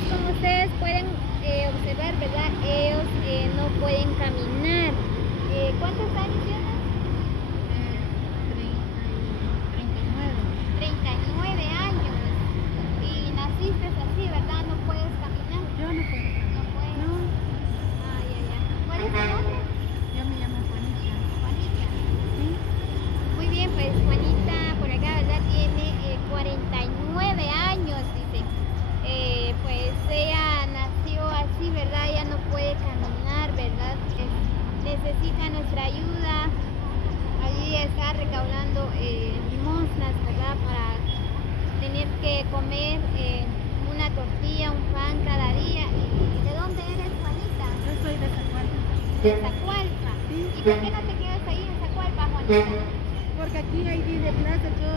pues como ustedes pueden observar, ¿verdad? Ellos no pueden caminar. ¿Cuántos años tienes? 39 años. Y naciste así, ¿verdad? No puedes caminar. Yo no puedo. No puedes. No, Ay, ay, ay. ¿Cuál es tu nombre? yo me llamo Juanita. Juanita. ¿Sí? Muy bien, pues Juanita por acá, ¿verdad? Tiene 49 años, dice. Pues ella nació así, ¿verdad? Ella no puede caminar, ¿verdad? Necesita nuestra ayuda. Allí está recaudando limosnas, ¿verdad? Para tener que comer una tortilla, un pan cada día. ¿Y de dónde eres, Juanita? Yo soy de Zacualpa. De Zacualpa. Sí. ¿Y por qué no te quedas ahí en Zacualpa, Juanita? Porque aquí hay día de plaza, yo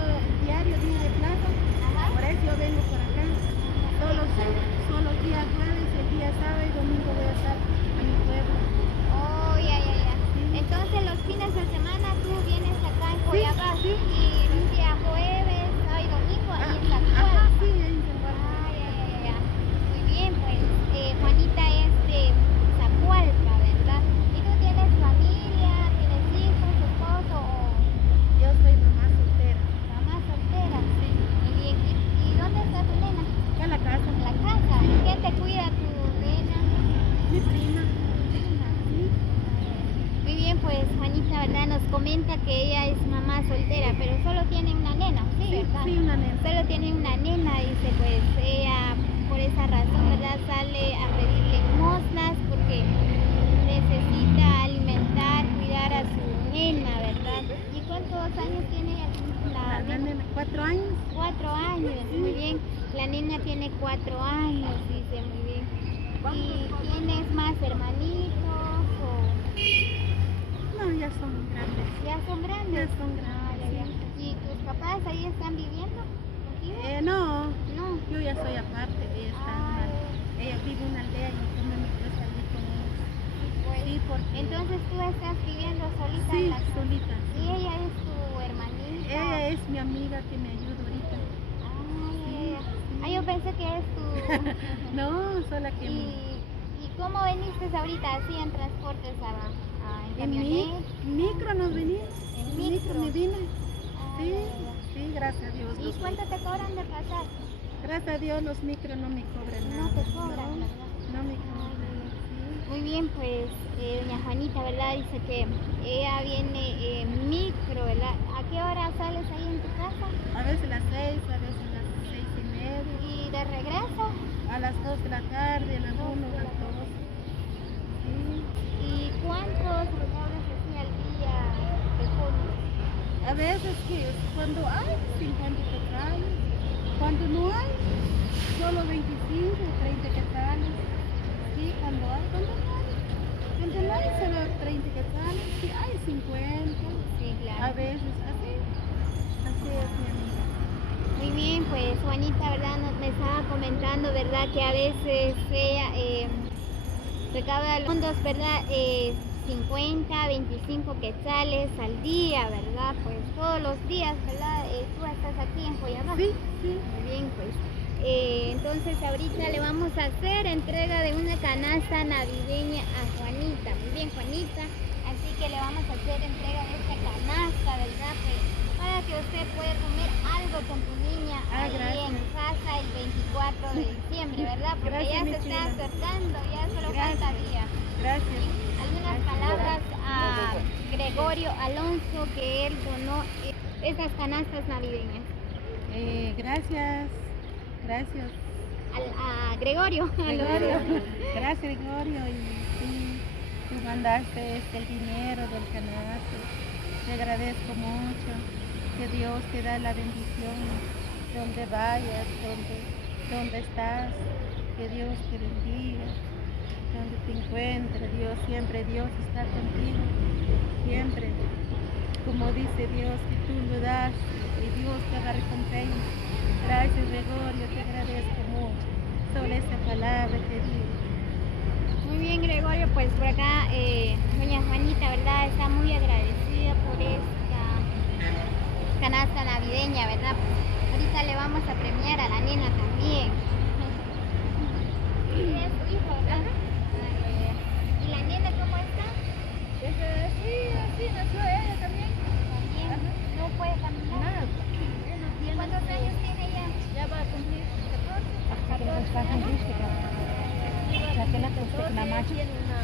diario día de plaza. Ajá. Por eso yo vengo por acá. Solo días jueves, el día sábado y domingo voy a estar a mi pueblo. Oh, ya, ya, ya. Sí. Entonces los fines de semana tú vienes acá en Sí, Coyabá sí. y los días jueves, sábado y domingo ahí en Ajá, Zacualpa. sí, ahí en Zacualpa. Ah, ya, ya, ya, ya. Muy bien, pues Juanita es de Zacualpa, ¿verdad? ¿Y tú tienes familia, tienes hijos, esposo o Yo soy mamá soltera. mamá soltera? Sí. Muy bien. ¿Y dónde está tu nena? Acá en la casa. En la casa. ¿Quién te cuida tu nena? Mi prima. Prima. Sí. Muy bien, pues Juanita, ¿verdad? Nos comenta que ella es mamá soltera, pero solo tiene una nena, ¿sí? Sí, ¿Verdad? sí, una nena. Solo tiene una nena, dice, pues ella por esa razón, ¿verdad? Sale a pedir limosnas porque necesita alimentar, cuidar a su nena, ¿verdad? ¿Y cuántos años tiene la La nena? nena, 4 años. 4 años, muy bien. La nena tiene 4 años, dice, muy bien. ¿Y tienes más hermanitos o...? No, ya son grandes. ¿Ya son grandes? Ya son grandes, Ah, ya, ya. ¿Y tus papás ahí están viviendo contigo? No, No. yo ya soy aparte de ella. Ella vive en una aldea y yo me metí a salir con ellos. Pues, Sí, porque... entonces tú estás viviendo solita Sí, en la casa. solita. ¿Y ella es tu hermanita? Ella es mi amiga que me ayuda ahorita. Ah, ya, ya, ya. Sí. Ah, yo pensé que es tu... No, sola que... ¿Y cómo veniste ahorita así en transportes en En camioneta? micro nos venía. En En micro. me vine. Ah, Sí, ya, ya, ya. sí, gracias a Dios. ¿Y cuánto te cobran de pasar? Gracias a Dios los micros no me cobran No nada. te cobran, No, ¿verdad? no me Ah, cobran. ya, ya. Sí. Muy bien, pues doña Juanita, ¿verdad? Dice que ella viene en micro, ¿verdad? ¿A qué hora sales ahí en tu casa? A veces las 6, a veces las 6:30. ¿Y de regreso? A las 2 de la tarde, a las 1, Dos de a la las 2. tarde. Sí. ¿Y cuántos recaudas así al día de fondos? A veces que cuando hay 50 quetzales, cuando no hay, solo 25 o 30 quetzales. Sí, cuando hay, cuando no hay. Cuando no hay, solo 30 quetzales. Sí, hay 50. Sí, claro. A veces, así. Así es mi amiga. Muy bien, pues Juanita, ¿verdad? Me estaba comentando, ¿verdad? Que a veces ella recauda fondos, ¿verdad? 50, 25 quetzales al día, ¿verdad? Pues todos los días, ¿verdad? Tú estás aquí en Coyabá. Sí, sí. Muy bien, pues. Entonces ahorita le vamos a hacer entrega de una canasta navideña a Juanita. Muy bien, Juanita. Así que le vamos a hacer entrega de esta canasta, ¿verdad? Pues para que usted pueda comer algo con tu niña ahí Gracias. en casa el 24 de diciembre, ¿verdad? Porque Gracias, ya mi se está chula. acercando, ya solo Gracias. falta día. Gracias. Algunas palabras a Gregorio Alonso que él donó estas canastas navideñas. Gracias. Gracias. A Gregorio. Gregorio. Gracias, Gregorio. Y sí, tú mandaste el dinero del canasto. Te agradezco mucho. Que Dios te da la bendición donde vayas, donde estás. Que Dios te bendiga. Donde te encuentres, Dios, siempre Dios está contigo. Siempre. Como dice Dios, que tú lo das y Dios te da recompensa. Gracias, Gregorio, te agradezco mucho. Solo esa palabra te digo. Muy bien, Gregorio, pues por acá doña Juanita, ¿verdad? Está muy agradecida por esta canasta navideña, ¿verdad? Pues ahorita le vamos a premiar a la nena también. Bajan rústica. La que la costa con la macho. Tiene una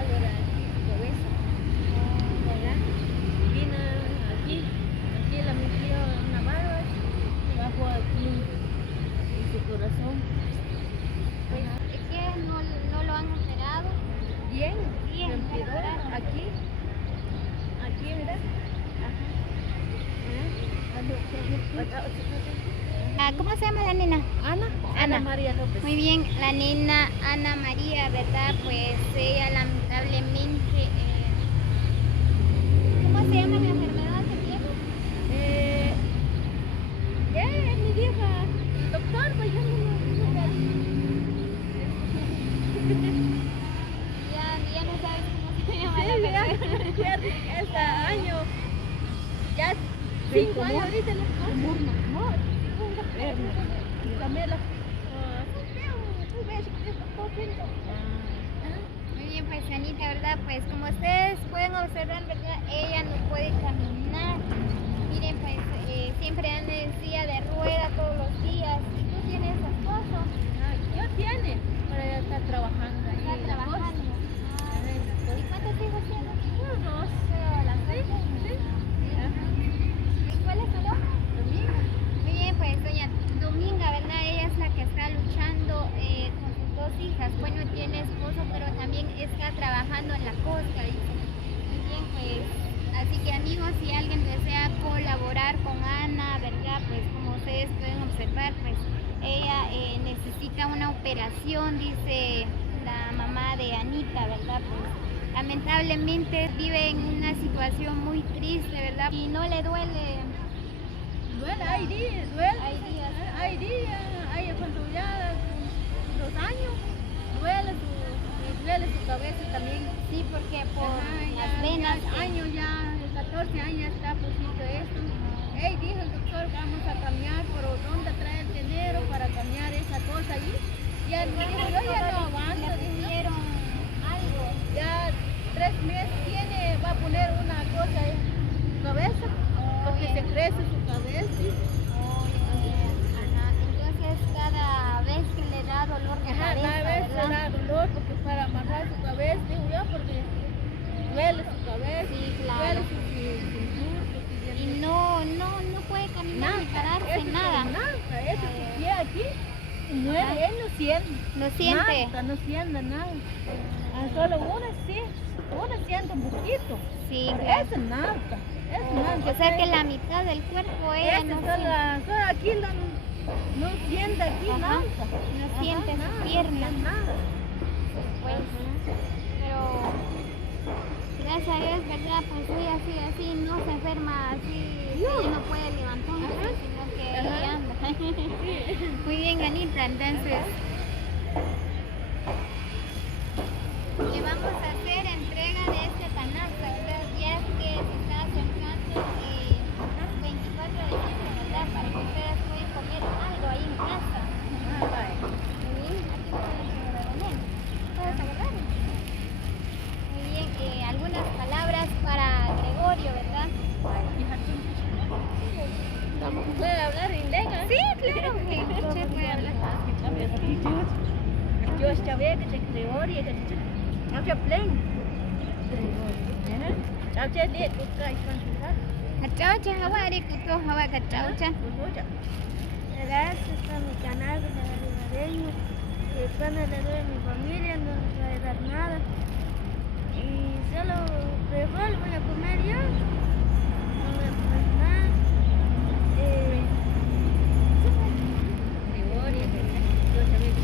álvora cabeza, ¿verdad? Vino aquí la metió una barba y bajó aquí en su corazón. Pues, es que no lo han operado. Bien, Bien, se empedó operaron. aquí, ¿verdad? ¿Cómo se llama la nena? Ana Ana. María López. Muy bien, la nena Ana María, ¿verdad? Pues ella lamentablemente... ¿Cómo se llama la enfermedad que tiene? Mi vieja, doctor, pues yo no Ya no sabes cómo se llama Sí, la ya, enfermedad. este año, ya 5 años ahorita le Muy bien, pues Anita, ¿verdad? Pues como ustedes pueden observar, ¿verdad? Ella no puede caminar. Miren, pues siempre anda en silla de rueda todos los días. ¿Y tú tienes esposo? Yo tiene, pero ella está trabajando ahí. Está en la trabajando. costa. Ah, En la ¿y costa. cuántos hijos tienes? Uno, dos. Pero las dos. Sí. Ajá. ¿Y cuál es tu nombre? Domingo. Muy bien, pues doña Dominga, ¿verdad? Ella es la que está luchando con sus dos hijas. Bueno, tiene esposo, pero también está trabajando en la costa, dice. Muy bien, pues, así que amigos, si alguien desea colaborar con Ana, ¿verdad? Pues como ustedes pueden observar, pues ella necesita una operación, dice la mamá de Anita, ¿verdad? Pues lamentablemente vive en una situación muy triste, ¿verdad? Y no le duele. Duele, hay días, duele. Hay días. Hay cuando ya 2 años, duele su cabeza también. Sí, porque por Ajá, las venas. años ya, 14 años ya está pusito esto. Hey, dijo el doctor, vamos a cambiar, pero ¿dónde trae el dinero para cambiar esa cosa allí? Ya dijo, yo ya no aguanto, Le dijo, pusieron algo. ya 3 meses tiene, va a poner una cosa en su cabeza, porque se crece su cabeza. Ajá. Entonces cada vez que le da dolor de Ajá, cabeza, cada vez se ¿verdad? da dolor porque para amarrar su cabeza, digo yo, porque duele su cabeza, Sí, claro. duele su cintura, Y no puede caminar ni pararse, ese nada. Ese su pie aquí, muere, él no siente. No siente. Nada, no siente nada. Solo una siente un poquito. Sí, Pero claro. ese nada, O sea que la mitad del cuerpo ella ese no solo aquí no siente aquí Ajá. nada. No siente su nada, pierna. No siente nada. pues, pero gracias a Dios, ¿verdad? Pues ella sigue así, no se enferma así, No. ella no puede levantarse, Ajá. sino que Ajá. ella anda. Muy bien, Anita, entonces le vamos a hacer entrega de este canasta, ¿verdad? Ya es que se está acercando el 24 de diciembre, ¿verdad? Para que ustedes puedan comer algo ahí en casa. Muy bien, aquí pueden agarrar. ¿Puedes agarrar? Muy bien, algunas palabras para Gregorio, ¿verdad? ¿Puede hablar indega? Sí, claro que usted puede hablar. Yo sabía que se creó y que se pleno. Chao, che, di, tú caes con su hija. Kachaucha, hawari, kuto, hawa kachaucha. Gracias a mi canal de Rivadeño, que cuando le doy a mi familia no les va a dar nada. Y solo frijol voy a comer yo, no voy a comer nada. Yo sabía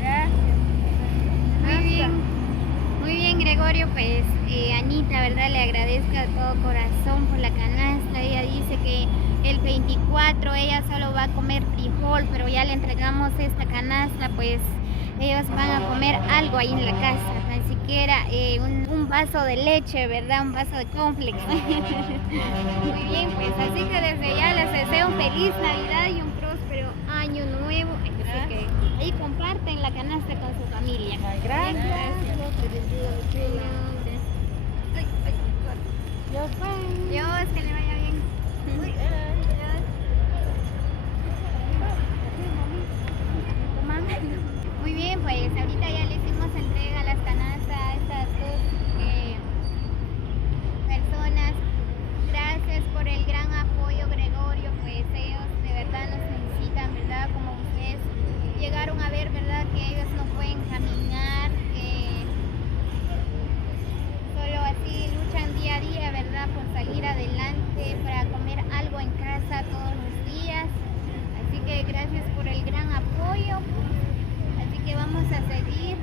Gracias. Muy bien, Gregorio, pues Anita, ¿verdad? Le agradezco de todo corazón por la canasta. Ella dice que el 24 ella solo va a comer frijol, pero ya le entregamos esta canasta, pues ellos van a comer algo ahí en la casa, tan siquiera un vaso de leche, ¿verdad? Un vaso de cornflakes. Muy bien, pues así que desde ya les deseo un feliz Navidad y un próspero año nuevo. Así que ahí comparten la canasta con su familia. Gracias. Dios, que le vaya bien. Adiós. pueden caminar, solo así luchan día a día, ¿verdad? Por salir adelante, para comer algo en casa todos los días. Así que gracias por el gran apoyo. Así que vamos a seguir